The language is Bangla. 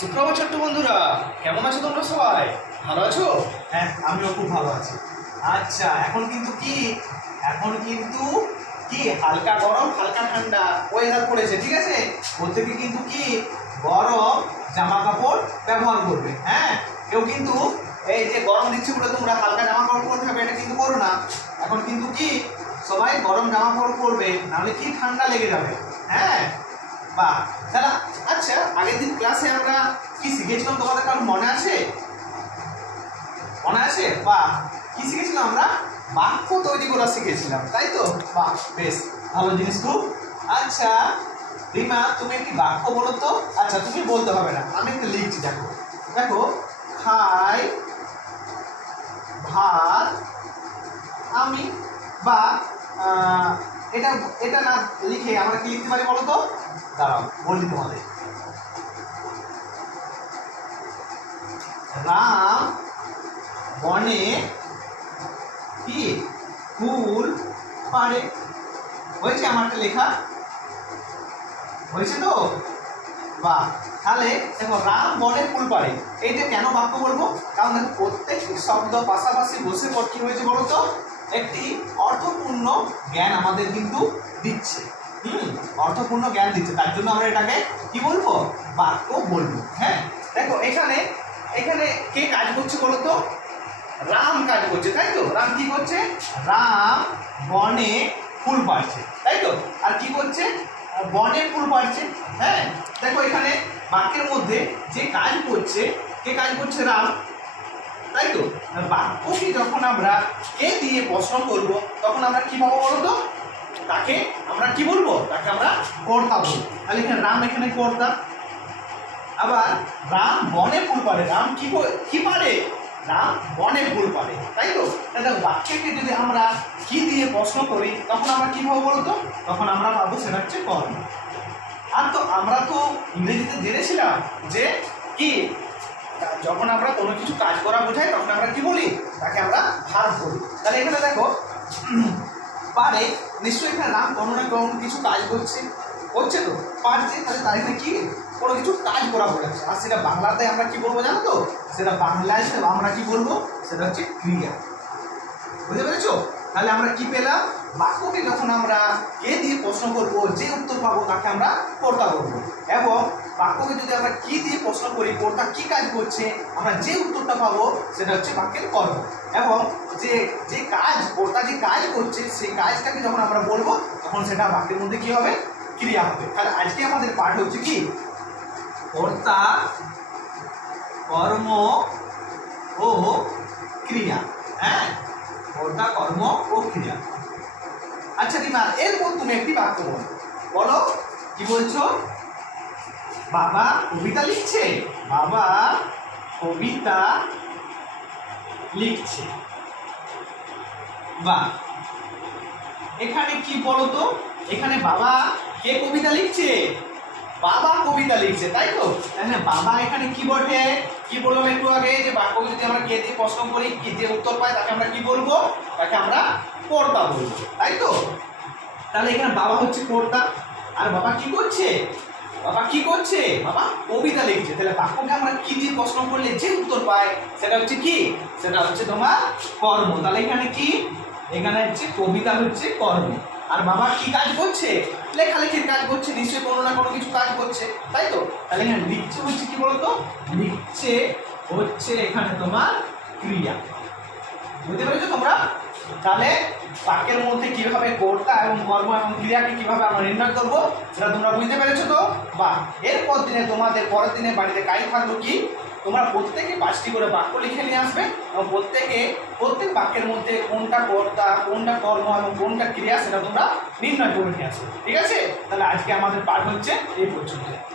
সুপ্রভাত ছোট্ট বন্ধুরা, কেমন আছো তোমরা সবাই? ভালো আছো? হ্যাঁ আমিও খুব ভালো আছি। আচ্ছা এখন কিন্তু কি? এখন কিন্তু কি? হালকা গরম, হালকা ঠান্ডা। ওয়েদার পড়েছে ঠিক আছে? প্রত্যেকে কিন্তু কি? গরম জামা কাপড় ব্যবহার করবে হ্যাঁ? কেউ কিন্তু এই যে গরম দিচ্ছে বলে তোমরা হালকা জামা কাপড় পরতে হবে এটা কিন্তু করো না। এখন কিন্তু কি? সবাই গরম জামা কাপড় পরবে, নাহলে কি ঠান্ডা লেগে যাবে হ্যাঁ? বাহ তাহলে আচ্ছা আগের দিন ক্লাসে আমরা কি শিখেছিলাম তোমাদের? কারণ মনে আছে? মনে আছে? বাহ কি শিখেছিলাম আমরা? বাক্য তৈরি করা শিখেছিলাম, তাই তো? বাহ, বেশ, ভালো জিনিস খুব। আচ্ছা রিমা, তুমি একটি বাক্য বলো তো। আচ্ছা তুমি বলতে হবে না, আমি একটু লিখছি দেখো। দেখো, খাই, ভাত, আমি, বা এটা এটা না লিখে আমরা কি লিখতে পারি বলো তো? দাঁড়াও, বলি তোমাদের। রাম বনে কি ফুল পারে হয়েছে আমারটা লেখা? হয়েছে তো? বাহ, তাহলে দেখো, রাম বনে ফুল পারে এইটা কেন বাক্য বলব? কারণ দেখো প্রত্যেকটি শব্দ পাশাপাশি বসে পর কি হয়েছে বলো তো? একটি অর্থপূর্ণ জ্ঞান আমাদের কিন্তু দিচ্ছে। অর্থপূর্ণ জ্ঞান দিচ্ছে। তার জন্য আমরা এটাকে কি বলব? বাক্য বলব হ্যাঁ? দেখো, এখানে এখানে কে কাজ করছে বলো তো? রাম কাজ করছে, তাই তো? রাম কি করছে? রাম বনে ফুল পাড়ছে, তাই তো? আর কি করছে? বনে ফুল পাড়ছে হ্যাঁ? দেখো, এখানে বাক্যের মধ্যে যে কাজ করছে, কে কাজ করছে? রাম, তাই তো? বাক্যকে যখন আমরা কে দিয়ে প্রশ্ন করব, তখন আমরা কি পাবো বলো তো? তাকে আমরা কি বলব? তাকে আমরা কর্তা বলব। তাহলে এখানে রাম এখানে কর্তা। আবার রাম বনে ফুল পারে। রাম কি করে- কি পারে? রাম বনে ফুল পারে। তাই তো? তাহলে বাক্যকে যদি আমরা কি দিয়ে প্রশ্ন করি, তখন আমরা কি পাবো বলতো? তখন আমরা পাবো সেটা হচ্ছে কর্ম। আর তো আমরা তো ইংরেজিতে জেনেছিলাম যে কি, যখন আমরা কোনো কিছু কাজ করা বোঝাই, তখন আমরা কি বলি? তাকে আমরা ভার বলি। তাহলে এখানে দেখো পারে, নিশ্চয়ই এখানে রাম কোনো না কোনো কিছু কাজ করছে। করছে তো? পারছে? তাহলে তার এখানে কি? কোনো কিছু কাজ করা বলেছে আর সেটা বাংলাতে আমরা কি বলব জানো তো? সেটা বাংলায় আমরা কি বলব? সেটা হচ্ছে ক্রিয়া। বুঝতে পেরেছ? তাহলে আমরা কি পেলাম? বাক্যকে যখন আমরা কে দিয়ে প্রশ্ন করব, যে উত্তর পাবো, তাকে আমরা কর্তা করব এবং বাক্যকে যদি আমরা কি দিয়ে প্রশ্ন করি কর্তা কি কাজ করছে, আমরা যে উত্তরটা পাবো, সেটা হচ্ছে বাক্যের কর্ম। এবং যে যে কাজ, কর্তা যে কাজ করছে, সেই কাজটাকে যখন আমরা বলব, তখন সেটা বাক্যের মধ্যে কি হবে? ক্রিয়া হবে। তাহলে আজকে আমাদের পাঠ হচ্ছে কি? কর্তা, কর্ম ও ক্রিয়া। হ্যাঁ? কর্তা, কর্ম ও ক্রিয়া। আচ্ছা রিমা এরপর তুমি একটি বাক্য বলো বলো। কি বলছো? বাবা কবিতা লিখছে? বাবা কবিতা লিখছে। বা, এখানে কি বলতো? এখানে বাবা কে কবিতা লিখছে? বাবা কবিতা লিখছে, তাই তো? হ্যাঁ বাবা এখানে কি বটে কি বললাম একটু আগে যে বাক্য যদি আমরা কে দিয়ে প্রশ্ন করি, কি যে উত্তর পাই তাকে আমরা কি বলব? তাকে আমরা কর্তা বলব, তাই তো? তাহলে এখানে বাবা হচ্ছে কর্তা আর বাবা কি করছে? বাবা কি করছে? বাবা কবিতা লিখছে। তাহলে বাক্যকে আমরা কি দিয়ে প্রশ্ন করলে যে উত্তর পাই সেটা হচ্ছে কি? সেটা হচ্ছে তোমার কর্ম। তাহলে এখানে কি? এখানে হচ্ছে কবিতা হচ্ছে কর্ম। আর বাবা কি কাজ করছে? লেখালেখির কাজ করছে, নিশ্চয়ই কোনো না কোনো কিছু কাজ করছে। তাই তো? তাহলে এখানে লিখছে হচ্ছে কি বলতো? লিখছে হচ্ছে এখানে তোমার ক্রিয়া। বুঝতে পেরেছ তোমরা? তাহলে বাক্যের মধ্যে কীভাবে কর্তা এবং কর্ম এবং ক্রিয়াকে কীভাবে আমরা নির্ণয় করব, সেটা তোমরা বুঝতে পেরেছ তো? বা এরপর দিনে তোমাদের পরের দিনে বাড়িতে কাজ থাকল কি? তোমরা প্রত্যেকে পাঁচটি করে বাক্য লিখে নিয়ে আসবে এবং প্রত্যেকে প্রত্যেক বাক্যের মধ্যে কোনটা কর্তা কোনটা কর্ম এবং কোনটা ক্রিয়া সেটা তোমরা নির্ণয় করে নিয়ে আসবে। ঠিক আছে? তাহলে আজকে আমাদের পাঠ হচ্ছে এই পর্যন্ত।